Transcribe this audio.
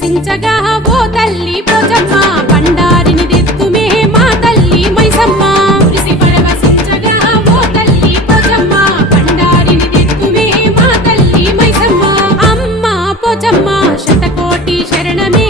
పరవశించగా ఓ తల్లి పోచమ్మ బండారిని తెత్తుమే మా తల్లి మైసమ్మ మురిసి పరవశించగా ఓ తల్లి పోచమ్మ బండారిని తెత్తుమే మా తల్లి మైసమ్మ అమ్మ పోచమ్మ శతకోటి శరణమే